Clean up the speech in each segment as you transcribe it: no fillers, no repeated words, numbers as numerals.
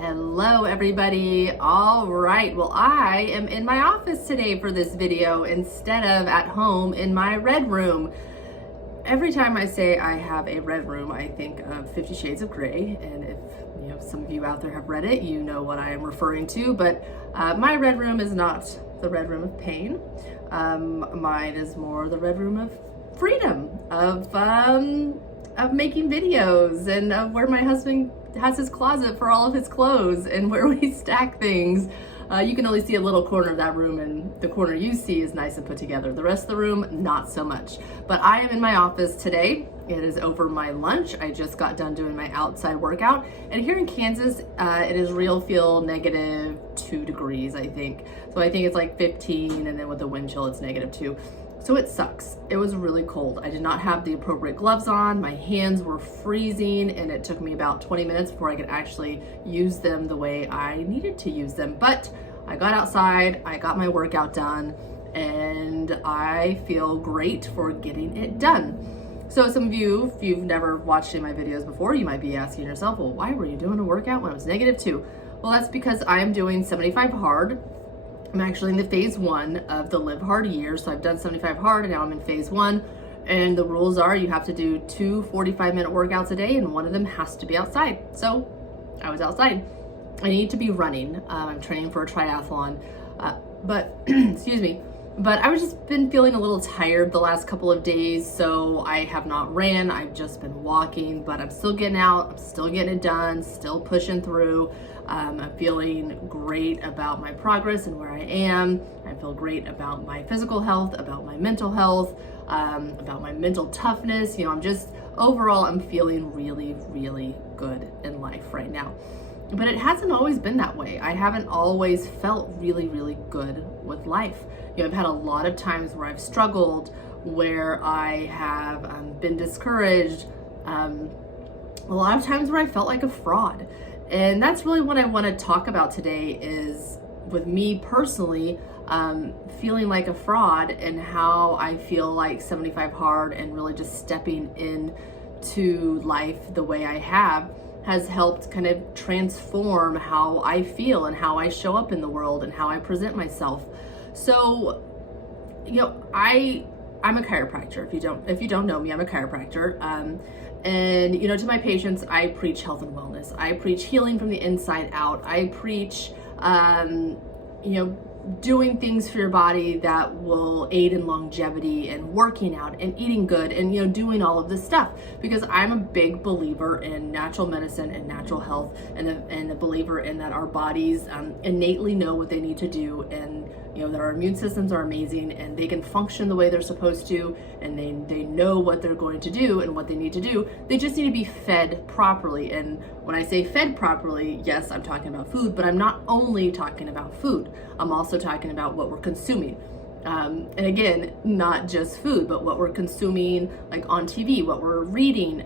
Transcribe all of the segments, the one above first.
Hello everybody. All right, well I am in my office today for this video instead of at home in my red room. Every time I say I have a red room, I think of 50 Shades of Grey, and if some of you out there have read it, you know what I am referring to, but my red room is not the red room of pain. Mine is more the red room of freedom, of making videos, and of where my husband has his closet for all of his clothes and where we stack things. You can only see a little corner of that room, and the corner you see is nice and put together. The rest of the room, not so much. But I am in my office today. It is over my lunch. I just got done doing my outside workout. And here in Kansas, it is real feel negative 2 degrees, I think. So I think it's like 15, and then with the wind chill, it's -2. So it sucks. It was really cold. I did not have the appropriate gloves on. My hands were freezing, and it took me about 20 minutes before I could actually use them the way I needed to use them. But I got outside, I got my workout done, and I feel great for getting it done. So some of you, if you've never watched any of my videos before, you might be asking yourself, well, why were you doing a workout when it was -2? Well, that's because I am doing 75 hard. I'm actually in the phase 1 of the Live Hard year. So I've done 75 hard and now I'm in phase 1. And the rules are you have to do 2 45-minute workouts a day, and one of them has to be outside. So I was outside. I need to be running. I'm training for a triathlon, but excuse me. But I've just been feeling a little tired the last couple of days, so I have not ran. I've just been walking, but I'm still getting out. I'm still getting it done, still pushing through. I'm feeling great about my progress and where I am. I feel great about my physical health, about my mental health, about my mental toughness. Overall, I'm feeling really, really good in life right now. But it hasn't always been that way. I haven't always felt really, really good with life. I've had a lot of times where I've struggled, where I have been discouraged, a lot of times where I felt like a fraud. And that's really what I want to talk about today, is with me personally, feeling like a fraud, and how I feel like 75 hard and really just stepping into life the way I have has helped kind of transform how I feel and how I show up in the world and how I present myself. So, I'm a chiropractor. If you don't know me, I'm a chiropractor. And to my patients, I preach health and wellness. I preach healing from the inside out. I preach, doing things for your body that will aid in longevity, and working out and eating good, and doing all of this stuff, because I'm a big believer in natural medicine and natural health, and a believer in that our bodies innately know what they need to do, and that our immune systems are amazing and they can function the way they're supposed to, and they know what they're going to do and what they need to do. They just need to be fed properly. And when I say fed properly, yes, I'm talking about food, but I'm not only talking about food. I'm also talking about what we're consuming. And again, not just food, but what we're consuming, like on TV, what we're reading,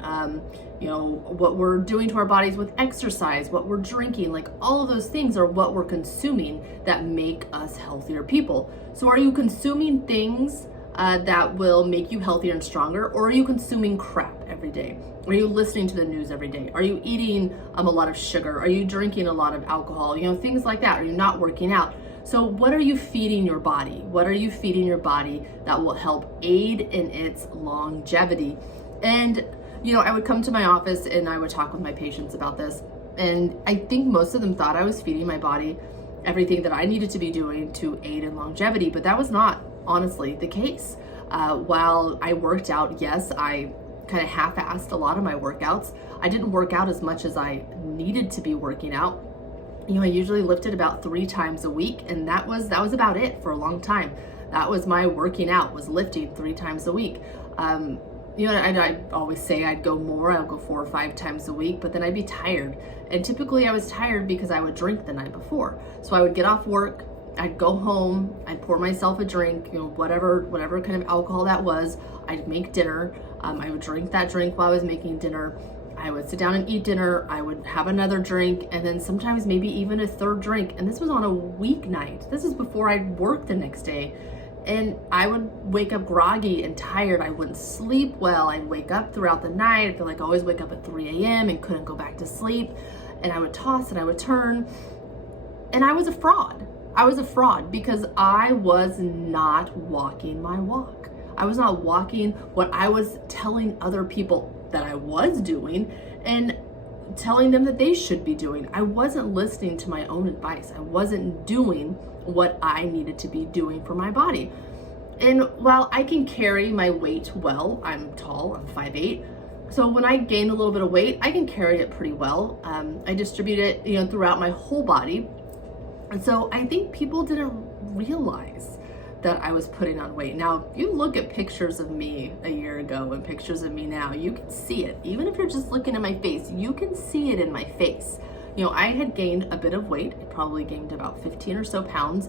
what we're doing to our bodies with exercise, what we're drinking, like all of those things are what we're consuming that make us healthier people. So are you consuming things that will make you healthier and stronger, or are you consuming crap every day? Are you listening to the news every day? Are you eating a lot of sugar? Are you drinking a lot of alcohol? Things like that. Are you not working out? So what are you feeding your body? What are you feeding your body that will help aid in its longevity? And, I would come to my office and I would talk with my patients about this. And I think most of them thought I was feeding my body everything that I needed to be doing to aid in longevity, but that was not honestly the case. While I worked out, yes, I kind of half-assed a lot of my workouts. I didn't work out as much as I needed to be working out. I usually lifted about 3 times a week, and that was about it for a long time. That was my working out, was lifting 3 times a week. I always say I'd go more. I'll go 4 or 5 times a week, but then I'd be tired. And typically I was tired because I would drink the night before. So I would get off work, I'd go home, I'd pour myself a drink, whatever kind of alcohol that was. I'd make dinner. I would drink that drink while I was making dinner. I would sit down and eat dinner. I would have another drink, and then sometimes maybe even a 3rd drink. And this was on a weeknight. This is before I'd work the next day. And I would wake up groggy and tired. I wouldn't sleep well. I'd wake up throughout the night. I feel like I always wake up at 3 a.m. and couldn't go back to sleep. and I would toss and I would turn, and I was a fraud. I was a fraud because I was not walking my walk. I was not walking what I was telling other people that I was doing and telling them that they should be doing. I wasn't listening to my own advice. I wasn't doing what I needed to be doing for my body. And while I can carry my weight well, I'm tall, I'm 5'8". So when I gain a little bit of weight, I can carry it pretty well. I distribute it, throughout my whole body. And so I think people didn't realize that I was putting on weight. Now, if you look at pictures of me a year ago and pictures of me now, you can see it. Even if you're just looking at my face, you can see it in my face. I had gained a bit of weight. I probably gained about 15 or so pounds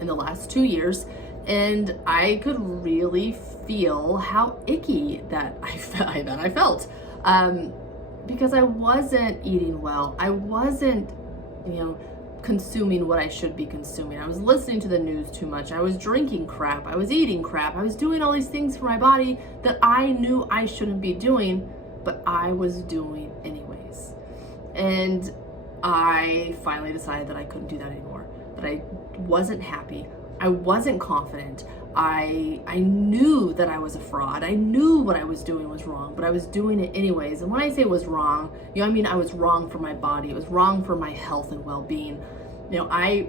in the last 2 years. And I could really feel how icky that I felt because I wasn't eating well. I wasn't, consuming what I should be consuming. I was listening to the news too much. I was drinking crap. I was eating crap. I was doing all these things for my body that I knew I shouldn't be doing, but I was doing anyways. And I finally decided that I couldn't do that anymore, that I wasn't happy. I wasn't confident. I knew that I was a fraud. I knew what I was doing was wrong, but I was doing it anyways. And when I say it was wrong, I mean I was wrong for my body. It was wrong for my health and well-being. I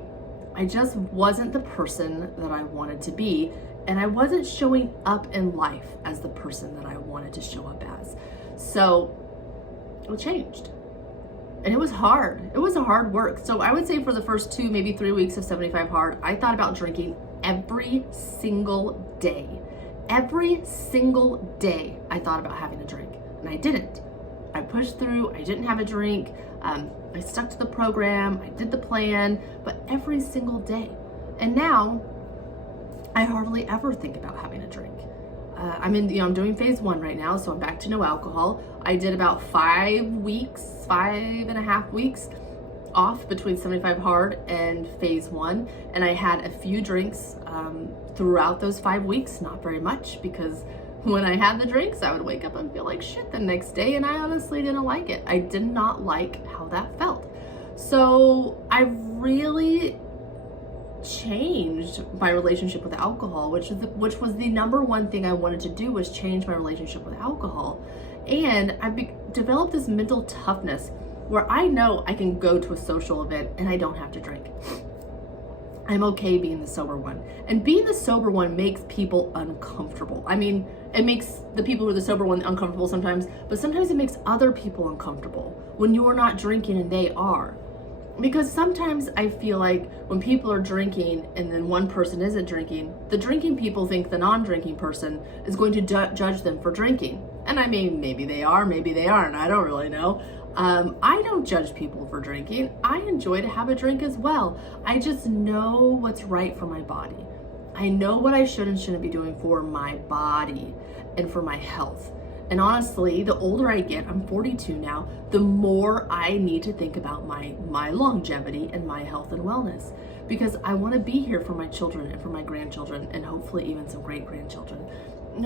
just wasn't the person that I wanted to be, and I wasn't showing up in life as the person that I wanted to show up as. So it changed. And it was hard. It was a hard work. So I would say for the first 2, maybe 3 weeks of 75 Hard, I thought about drinking every single day. Every single day I thought about having a drink, and I didn't. I pushed through. I didn't have a drink. I stuck to the program. I did the plan, but every single day. And now I hardly ever think about having a drink. I'm doing phase 1 right now, so I'm back to no alcohol. I did about 5.5 weeks off between 75 Hard and phase 1, and I had a few drinks throughout those 5 weeks, not very much, because when I had the drinks, I would wake up and feel like shit the next day, and I honestly didn't like it. I did not like how that felt. So I really changed my relationship with alcohol, which was the number one thing I wanted to do, was change my relationship with alcohol. And I developed this mental toughness where I know I can go to a social event and I don't have to drink. I'm okay being the sober one. And being the sober one makes people uncomfortable. I mean, it makes the people who are the sober one uncomfortable sometimes, but sometimes it makes other people uncomfortable when you're not drinking and they are. Because sometimes I feel like when people are drinking and then one person isn't drinking, the drinking people think the non-drinking person is going to judge them for drinking. And I mean, maybe they are, maybe they aren't. I don't really know. I don't judge people for drinking. I enjoy to have a drink as well. I just know what's right for my body. I know what I should and shouldn't be doing for my body and for my health. And honestly, the older I get, I'm 42 now, the more I need to think about my longevity and my health and wellness, because I want to be here for my children and for my grandchildren and hopefully even some great grandchildren.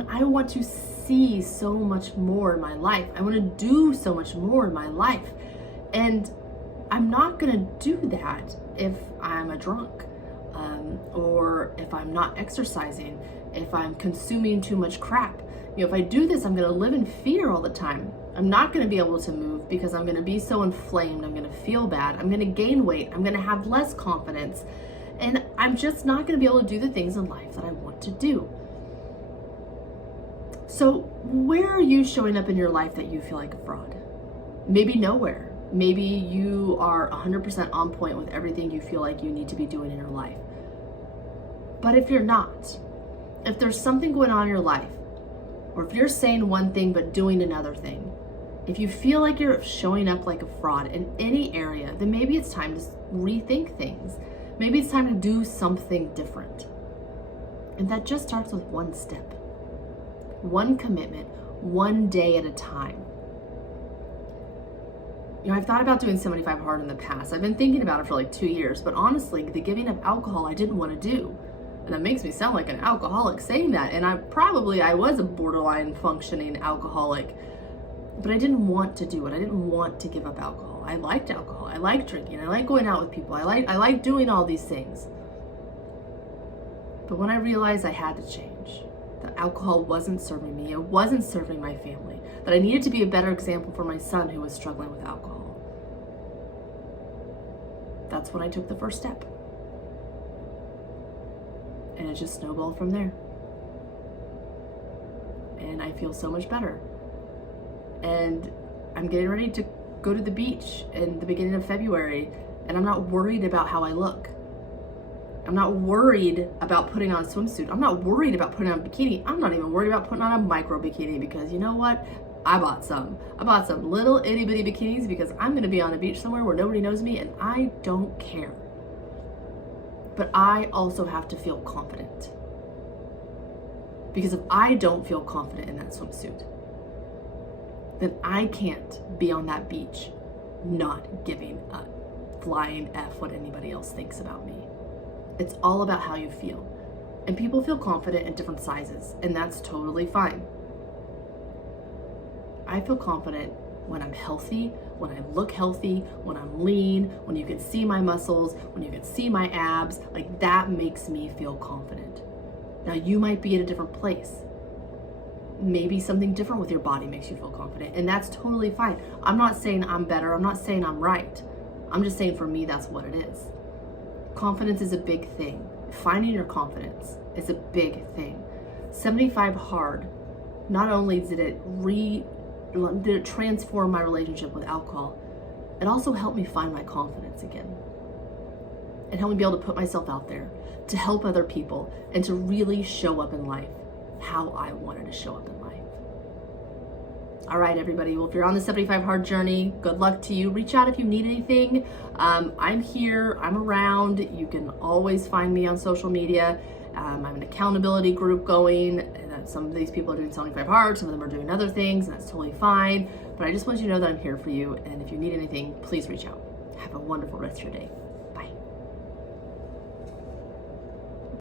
I want to see so much more in my life. I want to do so much more in my life. And I'm not going to do that if I'm a drunk, or if I'm not exercising, if I'm consuming too much crap. If I do this, I'm going to live in fear all the time. I'm not going to be able to move because I'm going to be so inflamed. I'm going to feel bad. I'm going to gain weight. I'm going to have less confidence. And I'm just not going to be able to do the things in life that I want to do. So where are you showing up in your life that you feel like a fraud? Maybe nowhere. Maybe you are 100% on point with everything you feel like you need to be doing in your life. But if you're not, if there's something going on in your life, or if you're saying one thing but doing another thing, if you feel like you're showing up like a fraud in any area, then maybe it's time to rethink things. Maybe it's time to do something different. And that just starts with one step, one commitment, one day at a time. I've thought about doing 75 Hard in the past. I've been thinking about it for like 2 years, but honestly, the giving of alcohol I didn't want to do. And that makes me sound like an alcoholic saying that. And I was a borderline functioning alcoholic. But I didn't want to do it. I didn't want to give up alcohol. I liked alcohol. I liked drinking. I liked going out with people. I liked doing all these things. But when I realized I had to change, that alcohol wasn't serving me, it wasn't serving my family, that I needed to be a better example for my son who was struggling with alcohol, that's when I took the first step. And it just snowballed from there. And I feel so much better. And I'm getting ready to go to the beach in the beginning of February, and I'm not worried about how I look. I'm not worried about putting on a swimsuit. I'm not worried about putting on a bikini. I'm not even worried about putting on a micro bikini, because you know what? I bought some little itty bitty bikinis because I'm gonna be on a beach somewhere where nobody knows me, and I don't care. But I also have to feel confident. Because if I don't feel confident in that swimsuit, then I can't be on that beach not giving a flying F what anybody else thinks about me. It's all about how you feel. And people feel confident in different sizes, and that's totally fine. I feel confident when I'm healthy, when I look healthy, when I'm lean, when you can see my muscles, when you can see my abs. Like, that makes me feel confident. Now, you might be at a different place. Maybe something different with your body makes you feel confident, and that's totally fine. I'm not saying I'm better. I'm not saying I'm right. I'm just saying for me, that's what it is. Confidence is a big thing. Finding your confidence is a big thing. 75 Hard, not only did it transform my relationship with alcohol, it also helped me find my confidence again. It helped me be able to put myself out there, to help other people, and to really show up in life how I wanted to show up in life. All right, everybody. Well, if you're on the 75 Hard journey, good luck to you. Reach out if you need anything. I'm here. I'm around. You can always find me on social media. I'm an accountability group going. And some of these people are doing 75 Hard. Some of them are doing other things, and that's totally fine. But I just want you to know that I'm here for you. And if you need anything, please reach out. Have a wonderful rest of your day.